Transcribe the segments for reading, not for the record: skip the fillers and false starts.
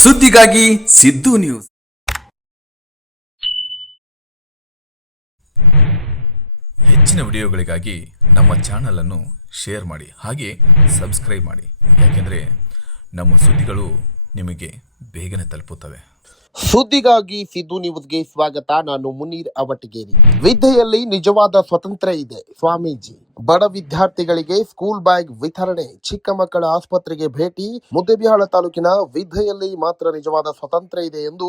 ಸುದ್ದಿಗಾಗಿ ಸಿದ್ದು ನ್ಯೂಸ್. ಹೆಚ್ಚಿನ ವಿಡಿಯೋಗಳಿಗಾಗಿ ನಮ್ಮ ಚಾನಲ್ ಅನ್ನು ಶೇರ್ ಮಾಡಿ, ಹಾಗೆ ಸಬ್ಸ್ಕ್ರೈಬ್ ಮಾಡಿ. ಯಾಕೆಂದರೆ ನಮ್ಮ ಸುದ್ದಿಗಳು ನಿಮಗೆ ಬೇಗನೆ ತಲುಪುತ್ತವೆ. ಸುದ್ದಿಗಾಗಿ ಸಿದ್ದು ನ್ಯೂಸ್ಗೆ ಸ್ವಾಗತ. ನಾನು ಮುನೀರ್ ಅವಟಗೇರಿ. ವಿದ್ಯೆಯಲ್ಲಿ ನಿಜವಾದ ಸ್ವಾತಂತ್ರ್ಯ ಇದೆ. ಸ್ವಾಮೀಜಿ. ಬಡ ವಿದ್ಯಾರ್ಥಿಗಳಿಗೆ ಸ್ಕೂಲ್ ಬ್ಯಾಗ್ ವಿತರಣೆ, ಚಿಕ್ಕ ಮಕ್ಕಳ ಆಸ್ಪತ್ರೆಗೆ ಭೇಟಿ. ಮುದ್ದೇಬಿಹಾಳ ತಾಲೂಕಿನ ವಿದ್ಯೆಯಲ್ಲಿ ಮಾತ್ರ ನಿಜವಾದ ಸ್ವಾತಂತ್ರ್ಯ ಇದೆ ಎಂದು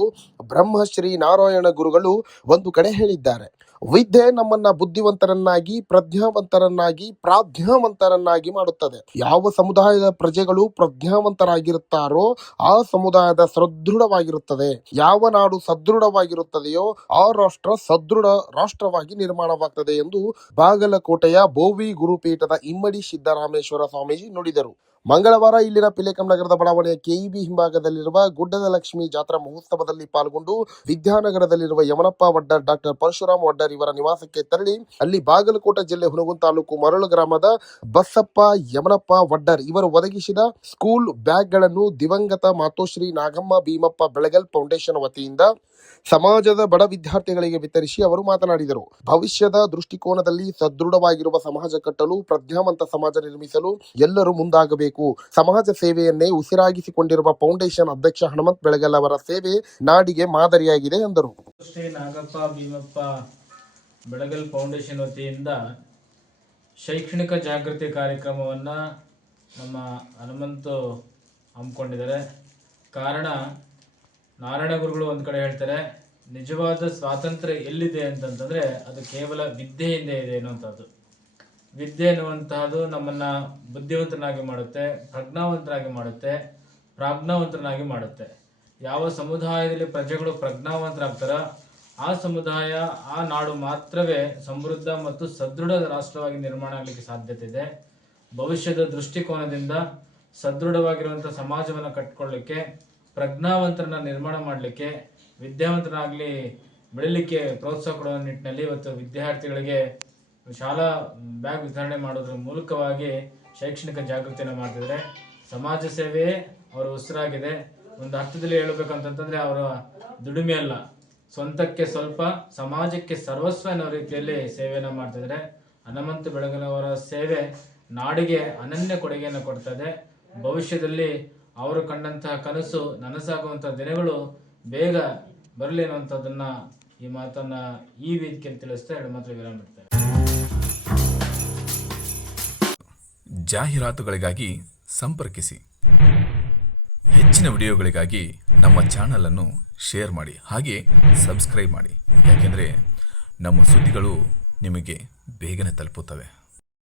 ಬ್ರಹ್ಮಶ್ರೀ ನಾರಾಯಣ ಗುರುಗಳು ಒಂದು ಕಡೆ ಹೇಳಿದ್ದಾರೆ. ವಿದ್ಯೆ ನಮ್ಮನ್ನ ಬುದ್ಧಿವಂತರನ್ನಾಗಿ, ಪ್ರಜ್ಞಾವಂತರನ್ನಾಗಿ, ಪ್ರಾಜ್ಞಾವಂತರನ್ನಾಗಿ ಮಾಡುತ್ತದೆ. ಯಾವ ಸಮುದಾಯದ ಪ್ರಜೆಗಳು ಪ್ರಜ್ಞಾವಂತರಾಗಿರುತ್ತಾರೋ ಆ ಸಮುದಾಯದ ಸದೃಢವಾಗಿರುತ್ತದೆ. ಯಾವ ನಾಡು ಸದೃಢವಾಗಿರುತ್ತದೆಯೋ ಆ ರಾಷ್ಟ್ರ ಸದೃಢ ರಾಷ್ಟ್ರವಾಗಿ ನಿರ್ಮಾಣವಾಗ್ತದೆ ಎಂದು ಬಾಗಲಕೋಟೆಯ ಬೋವಿ ಗುರುಪೀಠದ ಇಮ್ಮಡಿ ಸಿದ್ದರಾಮೇಶ್ವರ ಸ್ವಾಮೀಜಿ ನುಡಿದರು. ಮಂಗಳವಾರ ಇಲ್ಲಿನ ಪಿಲೇಕಂ ನಗರದ ಬಡಾವಣೆಯ ಕೆಇಬಿ ಹಿಂಭಾಗದಲ್ಲಿರುವ ಗುಡ್ಡದ ಲಕ್ಷ್ಮಿ ಜಾತ್ರಾ ಮಹೋತ್ಸವದಲ್ಲಿ ಪಾಲ್ಗೊಂಡು ವಿದ್ಯಾನಗರದಲ್ಲಿರುವ ಯಮನಪ್ಪ ವಡ್ಡರ್, ಡಾಕ್ಟರ್ ಪರಶುರಾಮ್ ವಡ್ಡರ್ ಇವರ ನಿವಾಸಕ್ಕೆ ತೆರಳಿ ಅಲ್ಲಿ ಬಾಗಲಕೋಟೆ ಜಿಲ್ಲೆ ಹುನಗುಂದ ತಾಲೂಕು ಮರಳು ಗ್ರಾಮದ ಬಸಪ್ಪ ಯಮನಪ್ಪ ವಡ್ಡರ್ ಇವರು ಒದಗಿಸಿದ ಸ್ಕೂಲ್ ಬ್ಯಾಗ್ಗಳನ್ನು ದಿವಂಗತ ಮಾತೋಶ್ರೀ ನಾಗಮ್ಮ ಭೀಮಪ್ಪ ಬೆಳಗಲ್ ಫೌಂಡೇಶನ್ ವತಿಯಿಂದ ಸಮಾಜದ ಬಡ ವಿದ್ಯಾರ್ಥಿಗಳಿಗೆ ವಿತರಿಸಿ ಅವರು ಮಾತನಾಡಿದರು. ಭವಿಷ್ಯದ ದೃಷ್ಟಿಕೋನದಲ್ಲಿ ಸದೃಢವಾಗಿರುವ ಸಮಾಜ ಕಟ್ಟಲು, ಪ್ರಜ್ಞಾವಂತ ಸಮಾಜ ನಿರ್ಮಿಸಲು ಎಲ್ಲರೂ ಮುಂದಾಗಬೇಕು. ಸಮಾಜ ಸೇವೆಯನ್ನೇ ಉಸಿರಾಗಿಸಿಕೊಂಡಿರುವ ಫೌಂಡೇಶನ್ ಅಧ್ಯಕ್ಷ ಹನುಮಂತ್ ಬೆಳಗಲ್ ಅವರ ಸೇವೆ ನಾಡಿಗೆ ಮಾದರಿಯಾಗಿದೆ ಎಂದರು. ಶ್ರೀ ನಾಗಪ್ಪ ಭೀಮಪ್ಪ ಬೆಳಗಲ್ ಫೌಂಡೇಶನ್ ವತಿಯಿಂದ ಶೈಕ್ಷಣಿಕ ಜಾಗೃತಿ ಕಾರ್ಯಕ್ರಮವನ್ನು ನಮ್ಮ ಹನುಮಂತು ಹಮ್ಮಿಕೊಂಡಿದ್ದಾರೆ. ಕಾರಣ, ನಾರಾಯಣ ಗುರುಗಳು ಒಂದು ಕಡೆ ಹೇಳ್ತಾರೆ, ನಿಜವಾದ ಸ್ವಾತಂತ್ರ್ಯ ಎಲ್ಲಿದೆ ಅಂತಂತಂದರೆ ಅದು ಕೇವಲ ವಿದ್ಯೆಯಿಂದ ಇದೆ ಅನ್ನುವಂಥದ್ದು. ವಿದ್ಯೆ ಅನ್ನುವಂತಹದ್ದು ನಮ್ಮನ್ನು ಬುದ್ಧಿವಂತನಾಗಿ ಮಾಡುತ್ತೆ, ಪ್ರಜ್ಞಾವಂತರಾಗಿ ಮಾಡುತ್ತೆ, ಪ್ರಾಜ್ಞಾವಂತರನ್ನಾಗಿ ಮಾಡುತ್ತೆ. ಯಾವ ಸಮುದಾಯದಲ್ಲಿ ಪ್ರಜೆಗಳು ಪ್ರಜ್ಞಾವಂತರಾಗ್ತಾರೋ ಆ ಸಮುದಾಯ, ಆ ನಾಡು ಮಾತ್ರವೇ ಸಮೃದ್ಧ ಮತ್ತು ಸದೃಢ ರಾಷ್ಟ್ರವಾಗಿ ನಿರ್ಮಾಣ ಆಗಲಿಕ್ಕೆ ಸಾಧ್ಯತೆ ಇದೆ. ಭವಿಷ್ಯದ ದೃಷ್ಟಿಕೋನದಿಂದ ಸದೃಢವಾಗಿರುವಂಥ ಸಮಾಜವನ್ನು ಕಟ್ಕೊಳ್ಳಿಕ್ಕೆ, ಪ್ರಜ್ಞಾವಂತರನ್ನ ನಿರ್ಮಾಣ ಮಾಡಲಿಕ್ಕೆ, ವಿದ್ಯಾವಂತರಾಗಲಿ ಬೆಳೀಲಿಕ್ಕೆ ಪ್ರೋತ್ಸಾಹ ಕೊಡುವ ನಿಟ್ಟಿನಲ್ಲಿ ಇವತ್ತು ವಿದ್ಯಾರ್ಥಿಗಳಿಗೆ ಶಾಲಾ ಬ್ಯಾಗ್ ವಿತರಣೆ ಮಾಡೋದ್ರ ಮೂಲಕವಾಗಿ ಶೈಕ್ಷಣಿಕ ಜಾಗೃತಿಯನ್ನು ಮಾಡ್ತಿದ್ದಾರೆ. ಸಮಾಜ ಸೇವೆಯೇ ಅವರ ಉಸಿರಾಗಿದೆ. ಒಂದು ಅರ್ಥದಲ್ಲಿ ಹೇಳಬೇಕಂತಂದರೆ ಅವರ ದುಡಿಮೆ ಅಲ್ಲ, ಸ್ವಂತಕ್ಕೆ ಸ್ವಲ್ಪ ಸಮಾಜಕ್ಕೆ ಸರ್ವಸ್ವ ಅನ್ನೋ ರೀತಿಯಲ್ಲಿ ಸೇವೆಯನ್ನು ಮಾಡ್ತಿದ್ದಾರೆ. ಹನುಮಂತ ಬೆಳಗಲವರ ಸೇವೆ ನಾಡಿಗೆ ಅನನ್ಯ ಕೊಡುಗೆಯನ್ನು ಕೊಡ್ತದೆ. ಭವಿಷ್ಯದಲ್ಲಿ ಅವರು ಕಂಡಂತಹ ಕನಸು ನನಸಾಗುವಂತಹ ದಿನಗಳು ಬೇಗ ಬರಲಿ ಅನ್ನುವಂಥದ್ದನ್ನ ಈ ಮಾತನ್ನ ಈ ವೇದಿಕೆಯಲ್ಲಿ ತಿಳಿಸ್ತಾ ಎರಡು ಮಾತ್ರ ವಿರಾಮ ಬಿಡ್ತಾರೆ. ಜಾಹೀರಾತುಗಳಿಗಾಗಿ ಸಂಪರ್ಕಿಸಿ. ಹೆಚ್ಚಿನ ವಿಡಿಯೋಗಳಿಗಾಗಿ ನಮ್ಮ ಚಾನಲ್ ಅನ್ನು ಶೇರ್ ಮಾಡಿ, ಹಾಗೆ ಸಬ್ಸ್ಕ್ರೈಬ್ ಮಾಡಿ. ಯಾಕೆಂದರೆ ನಮ್ಮ ಸುದ್ದಿಗಳು ನಿಮಗೆ ಬೇಗನೆ ತಲುಪುತ್ತವೆ.